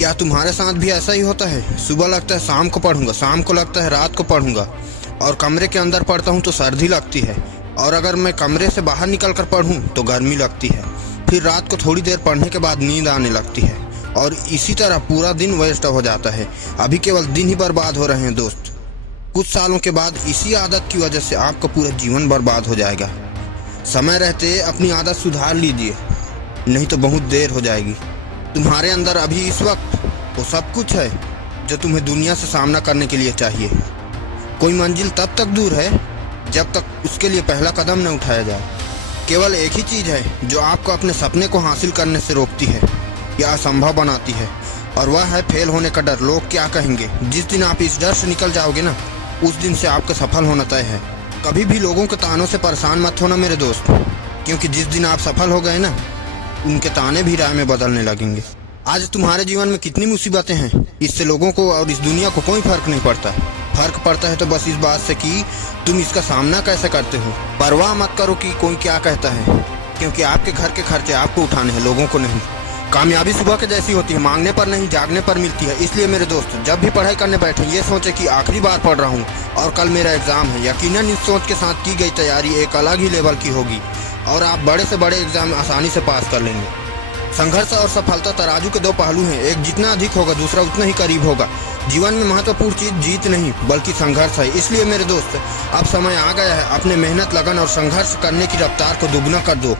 क्या तुम्हारे साथ भी ऐसा ही होता है? सुबह लगता है शाम को पढ़ूंगा, शाम को लगता है रात को पढ़ूंगा, और कमरे के अंदर पढ़ता हूँ तो सर्दी लगती है, और अगर मैं कमरे से बाहर निकल कर पढ़ूँ तो गर्मी लगती है। फिर रात को थोड़ी देर पढ़ने के बाद नींद आने लगती है, और इसी तरह पूरा दिन वेस्ट हो जाता है। अभी केवल दिन ही बर्बाद हो रहे हैं दोस्त। कुछ सालों के बाद इसी आदत की वजह से आपका पूरा जीवन बर्बाद हो जाएगा। समय रहते अपनी आदत सुधार लीजिए, नहीं तो बहुत देर हो जाएगी। तुम्हारे अंदर अभी इस वक्त वो सब कुछ है जो तुम्हें दुनिया से सामना करने के लिए चाहिए। कोई मंजिल तब तक दूर है जब तक उसके लिए पहला कदम न उठाया जाए। केवल एक ही चीज़ है जो आपको अपने सपने को हासिल करने से रोकती है या असंभव बनाती है, और वह है फेल होने का डर। लोग क्या कहेंगे? जिस दिन आप इस डर से निकल जाओगे ना, उस दिन से आपका सफल होना तय है। कभी भी लोगों के तानों से परेशान मत होना मेरे दोस्त, क्योंकि जिस दिन आप सफल हो गए ना, उनके ताने भी राय में बदलने लगेंगे। आज तुम्हारे जीवन में कितनी मुसीबतें हैं, इससे लोगों को और इस दुनिया को कोई फर्क नहीं पड़ता। फर्क पड़ता है तो बस इस बात से कि तुम इसका सामना कैसे करते हो। परवाह मत करो कि कोई क्या कहता है, क्योंकि आपके घर के खर्चे आपको उठाने हैं, लोगों को नहीं। कामयाबी सुबह के जैसी होती है, मांगने पर नहीं जागने पर मिलती है। इसलिए मेरे दोस्त, जब भी पढ़ाई करने बैठे ये सोचे कि आखिरी बार पढ़ रहा हूँ और कल मेरा एग्जाम है। यकीनन इस सोच के साथ की गई तैयारी एक अलग ही लेवल की होगी और आप बड़े से बड़े एग्जाम आसानी से पास कर लेंगे। संघर्ष और सफलता तराजू के दो पहलू हैं, एक जितना अधिक होगा दूसरा उतना ही करीब होगा। जीवन में महत्वपूर्ण चीज जीत नहीं बल्कि संघर्ष है। इसलिए मेरे दोस्त, अब समय आ गया है, अपने मेहनत, लगन और संघर्ष करने की रफ्तार को दुगना कर दो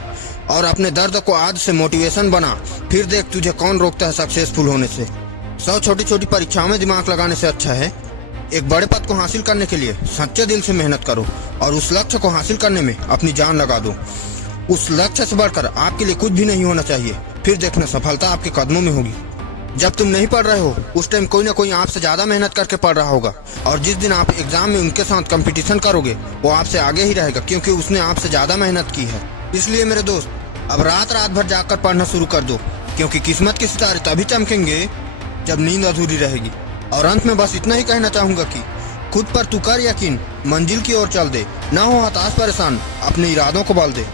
और अपने दर्द को आज से मोटिवेशन बना। फिर देख तुझे कौन रोकता है सक्सेसफुल होने से। 100 छोटी छोटी परीक्षाओं में दिमाग लगाने से अच्छा है एक बड़े पद को हासिल करने के लिए सच्चे दिल से मेहनत करो और उस लक्ष्य को हासिल करने में अपनी जान लगा दो। उस लक्ष्य से बढ़कर आपके लिए कुछ भी नहीं होना चाहिए। फिर देखना सफलता आपके कदमों में होगी। जब तुम नहीं पढ़ रहे हो उस टाइम कोई ना कोई आपसे ज्यादा मेहनत करके पढ़ रहा होगा, और जिस दिन आप एग्जाम में उनके साथ कंपटीशन करोगे वो आपसे आगे ही रहेगा, क्योंकि उसने आपसे ज्यादा मेहनत की है। इसलिए मेरे दोस्त, अब रात रात भर जाकर पढ़ना शुरू कर दो, क्योंकि किस्मत के सितारे तभी चमकेंगे जब नींद अधूरी रहेगी। और अंत में बस इतना ही कहना चाहूंगा कि खुद पर तू कर यकीन, मंजिल की ओर चल दे, ना हो हताश परेशान, अपने इरादों को बल दे।